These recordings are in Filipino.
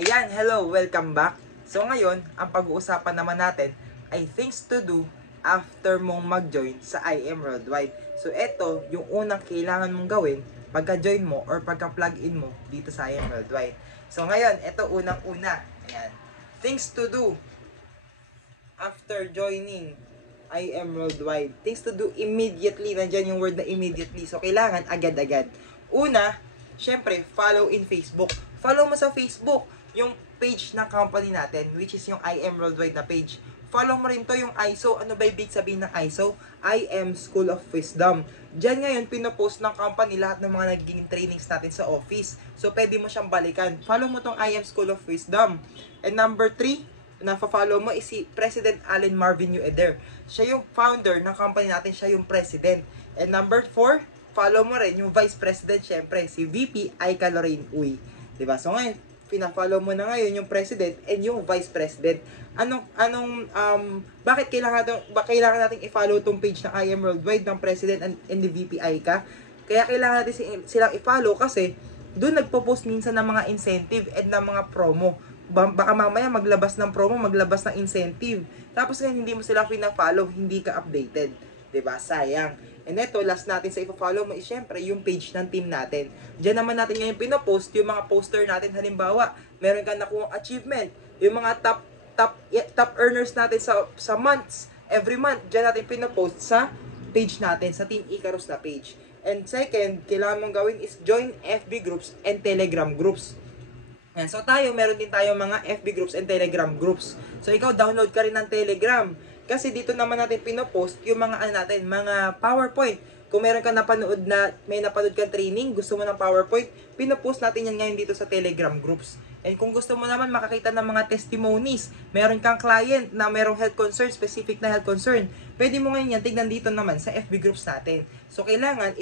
Ayan, hello, welcome back. So ngayon, ang pag-uusapan naman natin ay things to do after mong mag-join sa IM Worldwide. So ito, yung unang kailangan mong gawin pagka-join mo or pagka-plug-in mo dito sa IM Worldwide. So ngayon, ito unang-una. Ayan. Things to do after joining IM Worldwide. Things to do immediately. Nandyan yung word na immediately. So kailangan agad-agad. Una, syempre, follow in Facebook. Follow mo sa Facebook yung page ng company natin, which is yung IM Worldwide na page. Follow mo rin to yung ISO. Ano ba ibig sabihin ng ISO? IM School of Wisdom. Diyan ngayon, pinopost ng company lahat ng mga naging trainings natin sa office. So, pwede mo siyang balikan. Follow mo tong IM School of Wisdom. And number 3, na follow mo is si President Allen Marvin Eder. Siya yung founder ng company natin, siya yung president. And number 4, follow mo rin yung vice president, syempre, si VP Aika Lorraine Uy. Diba? So ngayon, pina-follow mo na ngayon yung president and yung vice president. Bakit kailangan nating i-follow tong page ng IM Worldwide ng president and the VP Aika? Kaya kailangan natin silang i-follow kasi doon nagpo-post minsan ng mga incentive and ng mga promo. Baka mamaya maglabas ng promo, maglabas ng incentive. Tapos ngayon hindi mo sila pina-follow, hindi ka updated. 'Di ba? Sayang. And ito, last natin sa ipa-follow mo is syempre yung page ng team natin. Diyan naman natin ngayon pinopost yung mga poster natin. Halimbawa, meron kang nakuha achievement, yung mga top earners natin sa months, every month, diyan natin pinopost sa page natin, sa Team Icarus na page. And second, kailangan mong gawin is join FB groups and Telegram groups. Yan. So meron din tayo mga FB groups and Telegram groups. So ikaw, download ka rin ng Telegram. Kasi dito naman natin pinopost yung mga mga PowerPoint. Kung meron kang may napanood kang training, gusto mo ng PowerPoint, pinopost natin yan ngayon dito sa Telegram groups. And kung gusto mo naman makakita ng mga testimonies, meron kang client na merong health concern, specific na health concern, pwede mo ngayon yan tignan dito naman sa FB groups natin. So kailangan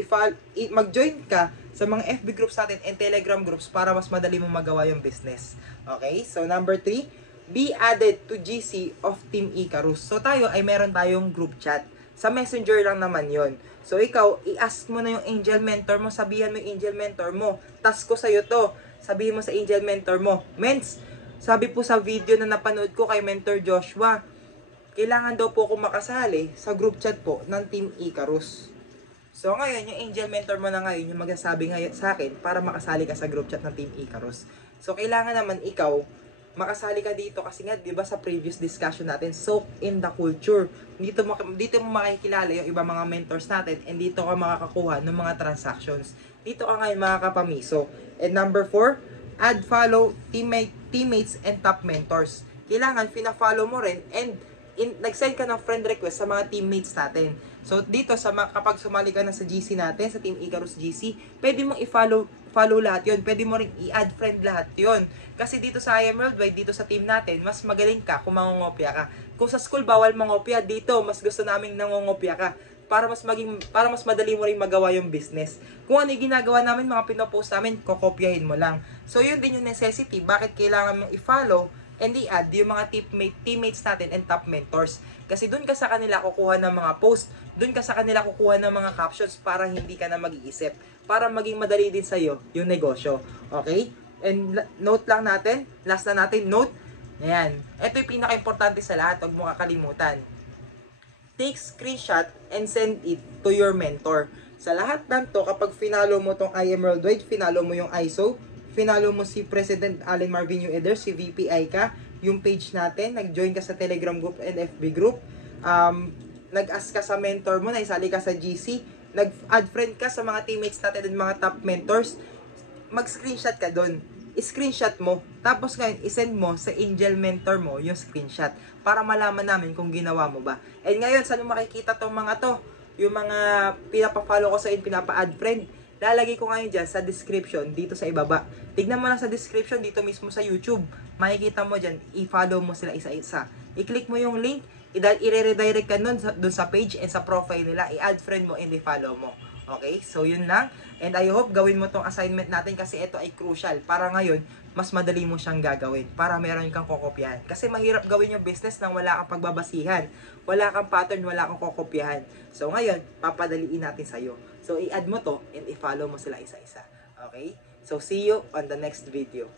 mag-join ka sa mga FB groups natin and Telegram groups para mas madali mong magawa yung business. Okay? So number 3, be added to GC of Team Icarus. So tayo ay meron tayong group chat. Sa Messenger lang naman yon. So ikaw, i-ask mo na yung angel mentor mo, sabihan mo yung angel mentor mo, task ko sa'yo to. Sabihin mo sa angel mentor mo, Mens, sabi po sa video na napanood ko kay Mentor Joshua, kailangan daw po ako makasali sa group chat po ng Team Icarus. So ngayon, yung angel mentor mo na ngayon, yung magsasabi ngayon sa akin para makasali ka sa group chat ng Team Icarus. So kailangan naman ikaw, makasali ka dito kasi nga, 'di ba, sa previous discussion natin, soak in the culture. Dito mo makikilala yung iba mga mentors natin and dito ka makakakuha ng mga transactions. Dito ka ngayon makakapamiso. And number 4, add follow teammates and top mentors. Kailangan pina-follow mo rin and nag-send ka ng friend request sa mga teammates natin. So dito kapag sumali ka na sa GC natin, sa Team Icarus GC, pwede mong i-follow lahat 'yon. Pwede mo ring i-add friend lahat 'yon. Kasi dito sa IM Worldwide, dito sa team natin, mas magaling ka kung mangongopya ka. Kung sa school bawal mangopya, dito mas gusto naming nangongopya ka para mas madali mo ring magawa yung business. Kung ano yung ginagawa namin, mga pinopost namin, kokopyahin mo lang. So yun din yung necessity, bakit kailangan mong i-follow and i-add yung mga teammates natin and top mentors. Kasi dun ka sa kanila kukuha ng mga post, dun ka sa kanila kukuha ng mga captions para hindi ka na mag-iisip, para maging madali din sa'yo yung negosyo. Okay? And note lang natin, last na natin, note, ayan, ito yung pinaka-importante sa lahat, huwag mo kakalimutan. Take screenshot and send it to your mentor. Sa lahat ng to, kapag finalo mo tong IM Worldwide, finalo mo yung ISO, finalo mo si President Allen Marvin Eder, si VP Aika, yung page natin, nag-join ka sa Telegram group and FB group, nag-ask ka sa mentor mo, naisali ka sa GC, nag-add friend ka sa mga teammates natin and mga top mentors, mag-screenshot ka doon. I-screenshot mo. Tapos ngayon, isend mo sa angel mentor mo yung screenshot para malaman namin kung ginawa mo ba. And ngayon, saan mo makikita tong mga to? Yung mga pinapa-follow ko sa pinapa-add friend. Lalagay ko ngayon dyan sa description, dito sa ibaba. Tignan mo lang sa description, dito mismo sa YouTube. Makikita mo dyan, i-follow mo sila isa-isa. I-click mo yung link, i-redirect ka dun sa page and sa profile nila. I-add friend mo and i-follow mo. Okay? So, yun lang. And I hope gawin mo tong assignment natin kasi ito ay crucial. Para ngayon, mas madali mo siyang gagawin. Para meron kang kokopyahan. Kasi mahirap gawin yung business nang wala kang pagbabasihan. Wala kang pattern, wala kang kokopyahan. So, ngayon, papadaliin natin sa'yo. So, i-add mo to and i-follow mo sila isa-isa. Okay? So, see you on the next video.